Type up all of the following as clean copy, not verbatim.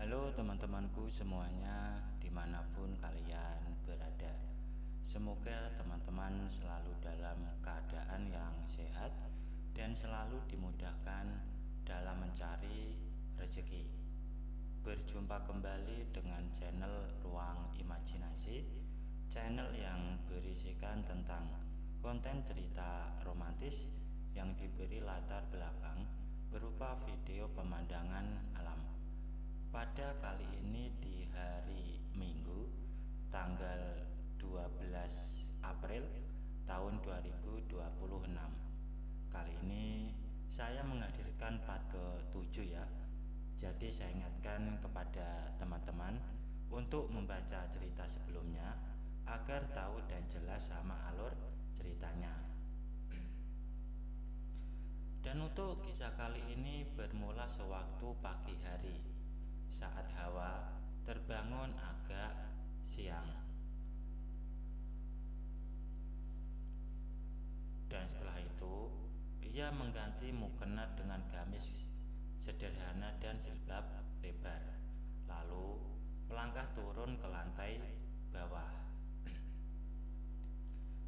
Halo teman-temanku semuanya, dimanapun kalian berada. Semoga teman-teman selalu dalam keadaan yang sehat dan selalu dimudahkan dalam mencari rezeki. Berjumpa kembali dengan channel Ruang Imajinasi, channel yang berisikan tentang konten cerita romantis yang diberi latar belakang berupa video pemandangan alam. Pada kali ini di hari Minggu tanggal 12 April tahun 2026. Kali ini saya menghadirkan part ke-7 ya. Jadi saya ingatkan kepada teman-teman untuk membaca cerita sebelumnya agar tahu dan jelas sama alur ceritanya. Dan untuk kisah kali ini bermula sewaktu pagi hari, saat Hawa terbangun agak siang. Dan setelah itu, ia mengganti mukena dengan gamis sederhana dan jilbab lebar, lalu melangkah turun ke lantai bawah.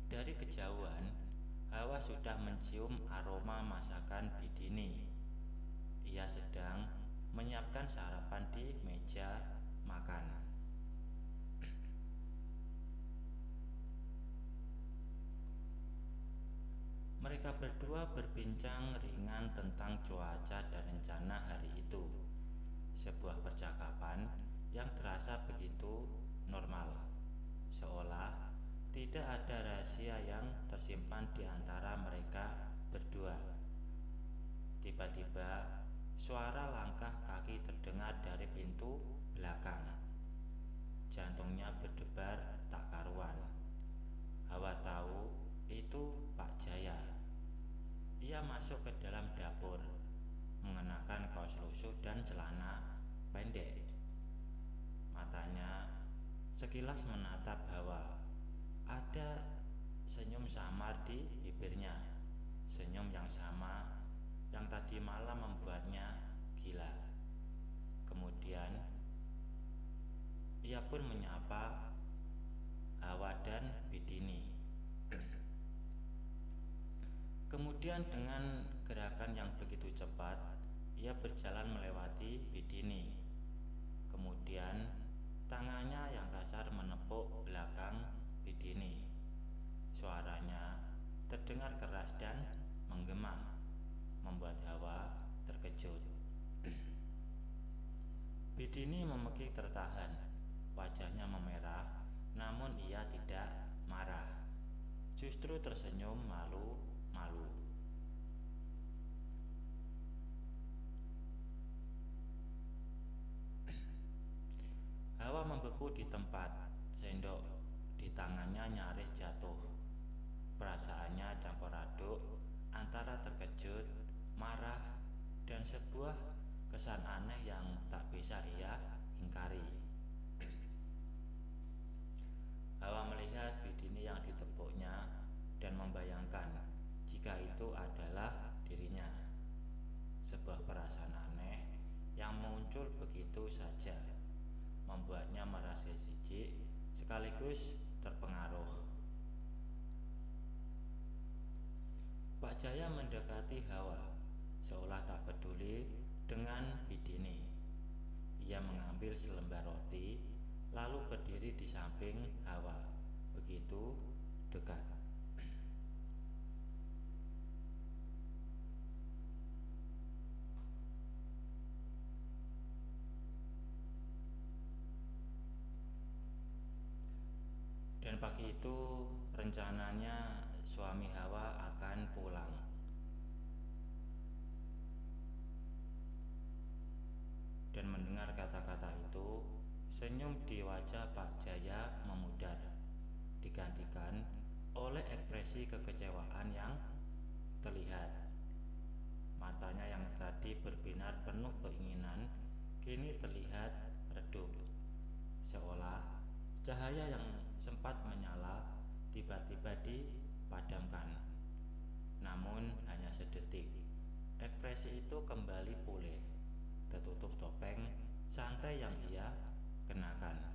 Dari kejauhan, Hawa sudah mencium aroma masakan Bidini. Ia sedang menyiapkan sarapan di meja makan. Mereka berdua berbincang ringan tentang cuaca dan rencana hari itu. Sebuah percakapan yang terasa begitu normal, seolah tidak ada rahasia yang tersimpan di antara mereka berdua. Tiba-tiba suara langkah kaki terdengar dari pintu belakang. Jantungnya berdebar tak karuan. Hawa tahu itu Pak Jaya. Ia masuk ke dalam dapur, mengenakan kaos lusuh dan celana pendek. Matanya sekilas menatap Hawa. Ada senyum samar di bibirnya, senyum yang sama yang tadi malam membuatnya gila. Kemudian ia pun menyapa Hawa dan Bidini. Kemudian dengan gerakan yang begitu cepat, ia berjalan melewati Bidini. Kemudian tangannya yang kasar menepuk belakang Bidini. Suaranya terdengar keras dan menggema, membuat Hawa terkejut. Bidini memekik tertahan, wajahnya memerah, namun ia tidak marah, justru tersenyum malu-malu. Hawa membeku di tempat, sendok di tangannya nyaris jatuh. Perasaannya campur aduk antara terkejut, marah, dan sebuah kesan aneh yang tak bisa ia ingkari. Hawa melihat Bidini yang ditepuknya dan membayangkan jika itu adalah dirinya. Sebuah perasaan aneh yang muncul begitu saja membuatnya merasa jijik sekaligus terpengaruh. Pak Jaya mendekati Hawa, seolah tak peduli dengan Bidini. Ia mengambil selembar roti, lalu berdiri di samping Hawa, begitu dekat. Dan pagi itu rencananya suami Hawa akan pulang. Dan dan mendengar kata-kata itu, senyum di wajah Pak Jaya memudar, digantikan oleh ekspresi kekecewaan yang terlihat. Matanya yang tadi berbinar penuh keinginan, kini terlihat redup, seolah cahaya yang sempat menyala tiba-tiba dipadamkan. Namun hanya sedetik, ekspresi itu kembali pulih, tertutup topeng santai yang ia kenakan.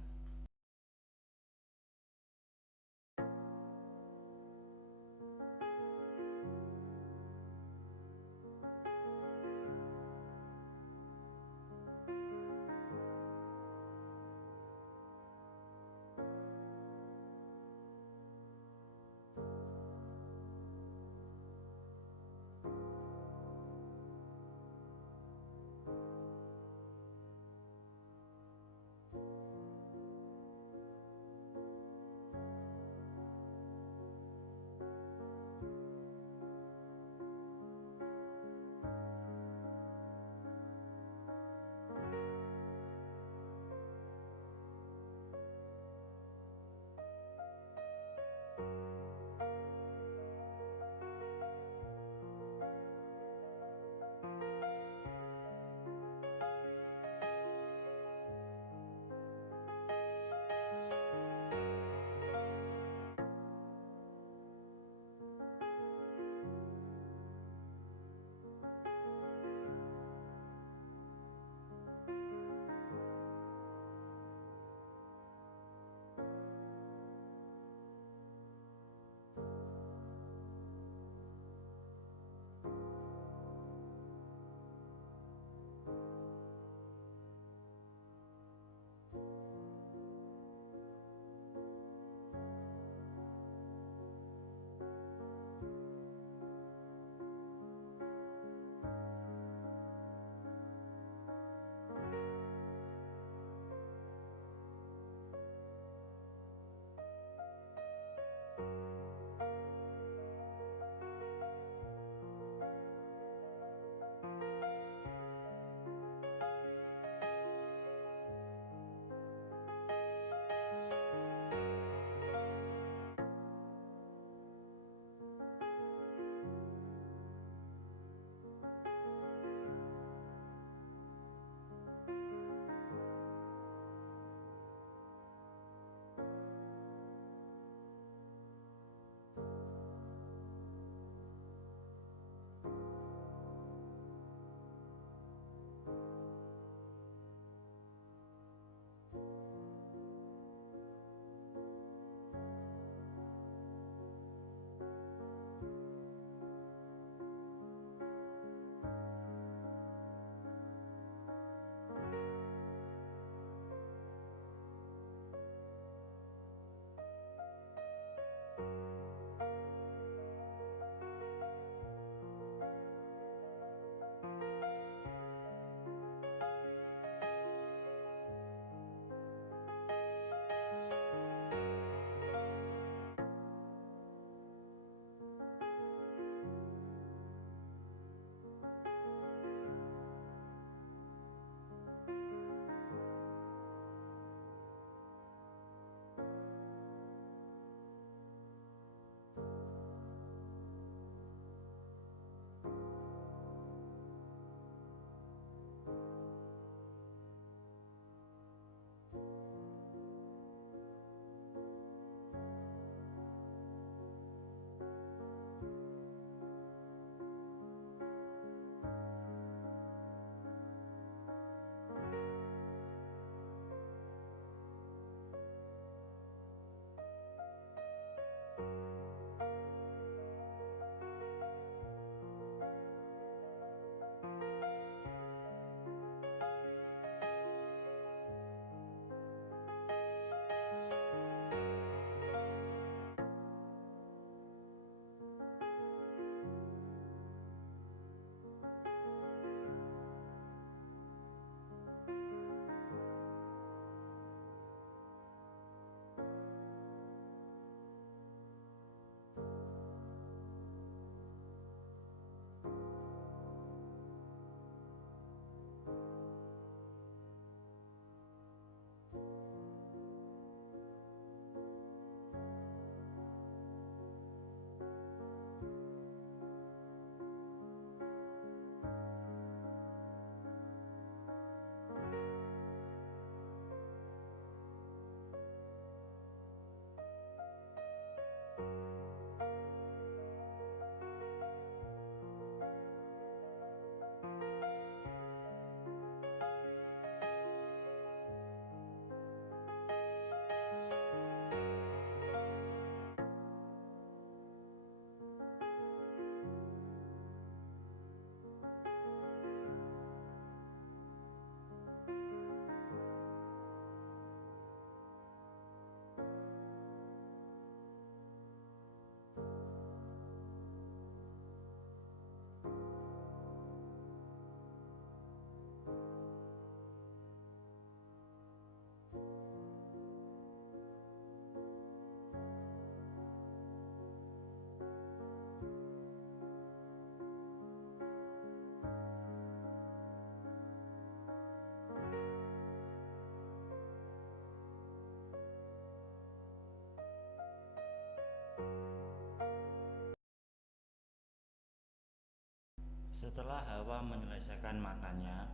Setelah Hawa menyelesaikan makannya,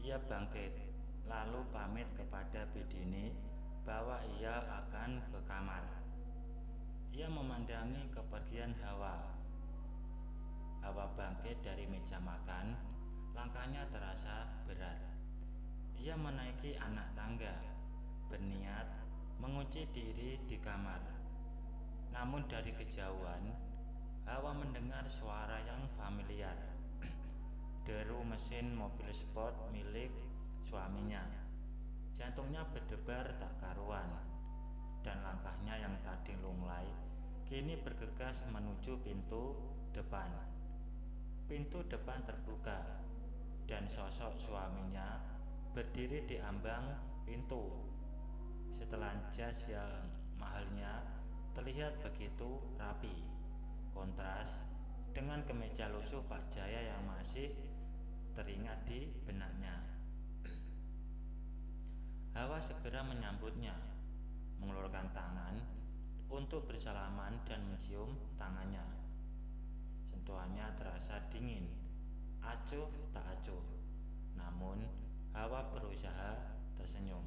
ia bangkit, lalu pamit kepada Bidini bahwa ia akan ke kamar. Ia memandangi kepergian Hawa. Hawa bangkit dari meja makan, langkahnya terasa berat. Ia menaiki anak tangga, berniat mengunci diri di kamar. Namun dari kejauhan, Hawa mendengar suara yang familiar. Deru mesin mobil sport milik suaminya. Jantungnya berdebar tak karuan, dan langkahnya yang tadi lunglai kini bergegas menuju pintu depan. Pintu depan terbuka, dan sosok suaminya berdiri di ambang pintu. Setelan jas yang mahalnya terlihat begitu rapi, kontras dengan kemeja lusuh Pak Jaya yang masih teringat di benaknya. Hawa segera menyambutnya, mengulurkan tangan untuk bersalaman dan mencium tangannya. Sentuhannya terasa dingin, acuh tak acuh. Namun Hawa berusaha tersenyum.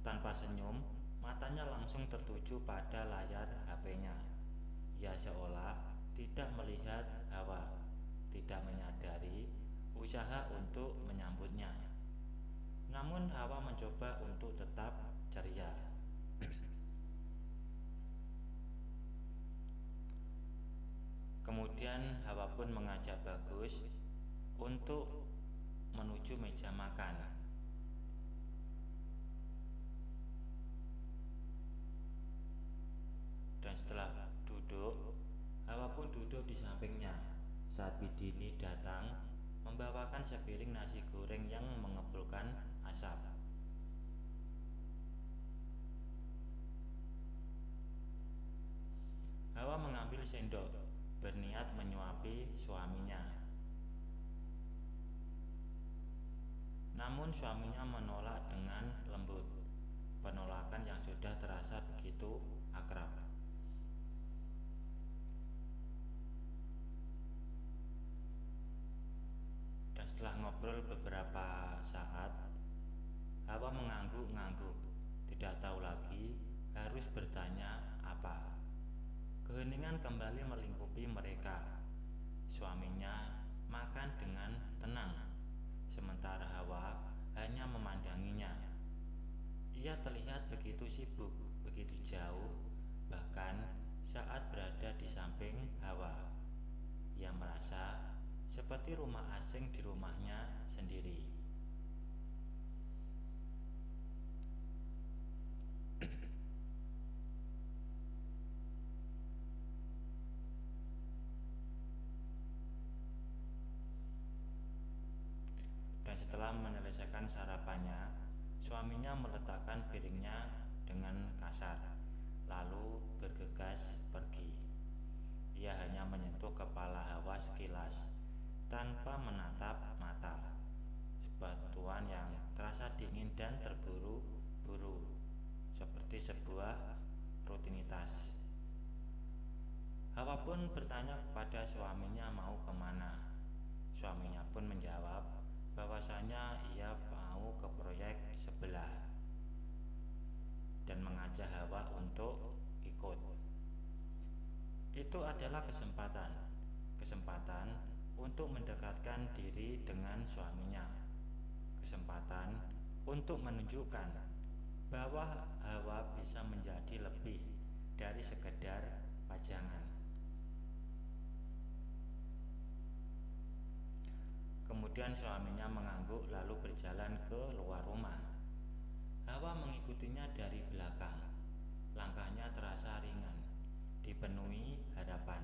Tanpa senyum, matanya langsung tertuju pada layar HP-nya. Ia seolah tidak melihat Hawa, tidak menyadari usaha untuk menyambutnya. Namun Hawa mencoba untuk tetap ceria. Kemudian Hawa pun mengajak Bagus untuk menuju meja makan. Dan setelah duduk, Hawa pun duduk di sampingnya saat Bidini datang membawakan sepiring nasi goreng yang mengepulkan asap. Hawa mengambil sendok, berniat menyuapi suaminya. Namun suaminya menolak dengan lembut, penolakan yang sudah terasa begitu akrab. Dan setelah ngobrol beberapa saat, Hawa mengangguk-ngangguk, tidak tahu lagi harus bertanya apa. Keheningan kembali melingkupi mereka. Suaminya makan dengan tenang, sementara Hawa hanya memandanginya. Ia terlihat begitu sibuk, begitu jauh, bahkan saat berada di samping Hawa. Ia merasa seperti rumah asing di rumahnya sendiri. Dan setelah menyelesaikan sarapannya, suaminya meletakkan piringnya dengan kasar, lalu bergegas pergi. Ia hanya menyentuh kepala Hawa sekilas, tanpa menatap mata. Sentuhan yang terasa dingin dan terburu-buru, seperti sebuah rutinitas. Hawa pun bertanya kepada suaminya mau kemana. Suaminya pun menjawab bahwasanya ia mau ke proyek sebelah dan mengajak Hawa untuk ikut. Itu adalah kesempatan untuk mendekatkan diri dengan suaminya, kesempatan untuk menunjukkan bahwa Hawa bisa menjadi lebih dari sekedar pajangan. Kemudian suaminya mengangguk lalu berjalan ke luar rumah. Hawa mengikutinya dari belakang. Langkahnya terasa ringan, dipenuhi harapan.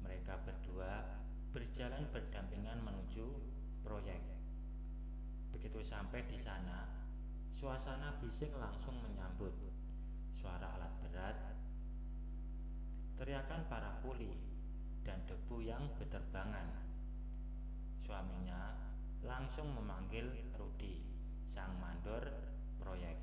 Mereka berdua berjalan berdampingan menuju proyek. Begitu sampai di sana, suasana bising langsung menyambut. Suara alat berat, teriakan para kuli, dan debu yang berterbangan. Suaminya langsung memanggil Rudi, sang mandor proyek.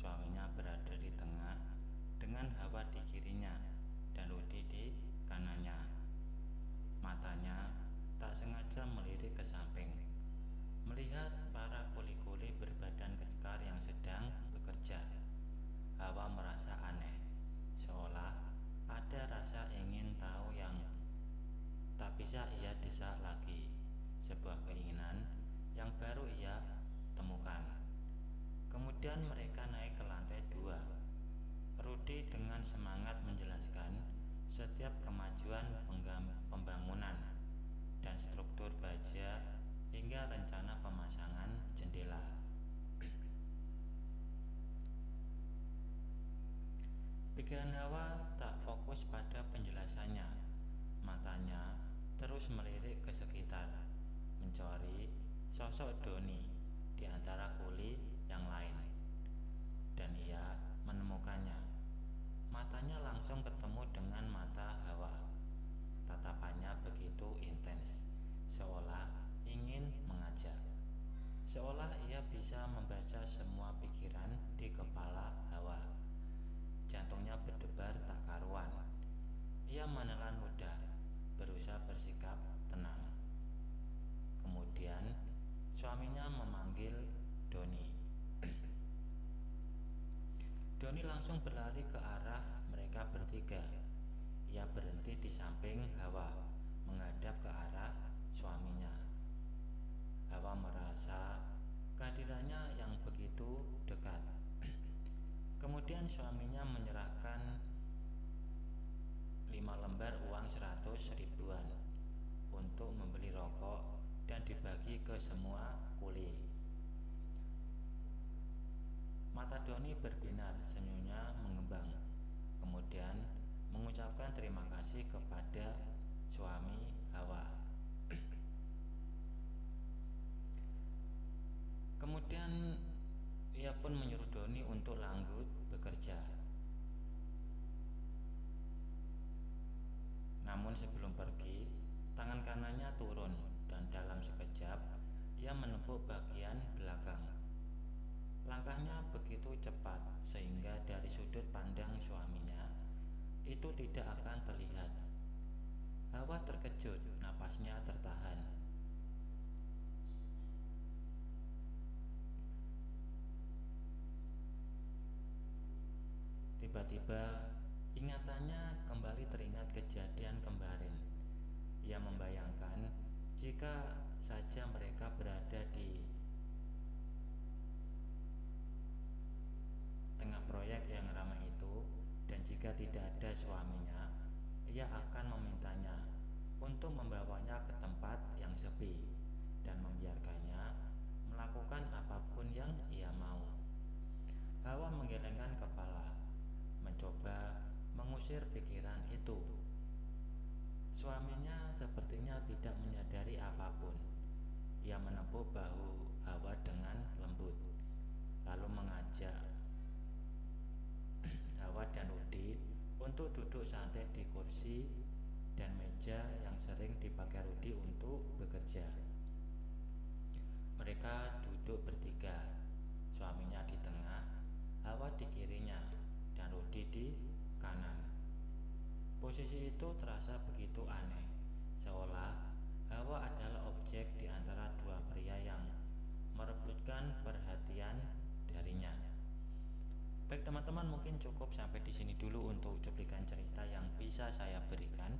Suaminya berada di tengah dengan Hawa di kirinya dan Rudi di kanannya. Matanya tak sengaja melirik ke samping, melihat para kuli-kuli berbadan kekar yang sedang bekerja. Hawa merasa aneh, seolah ada rasa ingin tahu yang tak bisa ia desak lagi. Sebuah keinginan yang baru ia temukan. Kemudian mereka naik ke lantai 2. Rudi dengan semangat menjelaskan setiap kemajuan pembangunan dan struktur baja hingga rencana pemasangan jendela. Pikiran Hawa tak fokus pada penjelasannya. Matanya terus melirik ke sekitar, mencari sosok Doni di antara kuli yang lain. Dan ia menemukannya. Matanya langsung ketemu dengan mata Hawa. Tatapannya begitu intens, seolah ingin mengajak. Seolah ia bisa membaca semua pikiran di kepala Hawa. Jantungnya berdebar tak karuan. Ia menelan ludah, berusaha bersikap tenang. Kemudian suaminya memanggil Doni. Doni langsung berlari ke arah mereka bertiga. Ia berhenti di samping Hawa, menghadap ke arah suaminya. Hawa merasa kehadirannya yang begitu dekat. Kemudian suaminya menyerahkan 5 lembar uang 100 ribuan untuk membeli rokok dan dibagi ke semua kuli. Mata Doni berbinar, senyumnya mengembang. Kemudian mengucapkan terima kasih kepada suami Hawa. Kemudian ia pun menyuruh Doni untuk lanjut bekerja. Namun sebelum pergi, tangan kanannya turun dan dalam sekejap ia menepuk bagian belakang. Langkahnya begitu cepat sehingga dari sudut pandang suaminya itu tidak akan terlihat. Hawa terkejut, napasnya tertahan. Tiba-tiba ingatannya kembali teringat kejadian kemarin. Ia membayangkan jika saja mereka berada di tengah proyek yang ramai itu, dan jika tidak ada suaminya, ia akan memintanya untuk membawanya ke tempat yang sepi dan membiarkannya melakukan apapun yang ia mau. Hawa menggelengkan kepala, mencoba mengusir pikiran itu. Suaminya sepertinya tidak menyadari apapun. Ia menepuk bahu Hawa dengan lembut, lalu mengajak Hawa dan Rudi untuk duduk santai di kursi dan meja yang sering dipakai Rudi untuk bekerja. Mereka duduk bertiga, suaminya di tengah, Hawa di kirinya, dan Rudi di kanan. Posisi itu terasa begitu aneh, seolah Hawa adalah objek di antara dua pria yang merebutkan perhatian darinya. Baik teman-teman, mungkin cukup sampai di sini dulu untuk cuplikan cerita yang bisa saya berikan.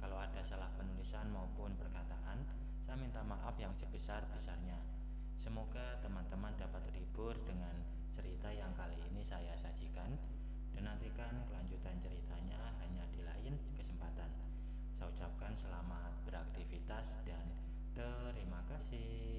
Kalau ada salah penulisan maupun perkataan, saya minta maaf yang sebesar-besarnya. Semoga teman-teman dapat terhibur dengan cerita yang kali ini saya sajikan, dan nantikan kelanjutan ceritanya hanya di lain kesempatan. Saya ucapkan selamat beraktivitas dan terima kasih.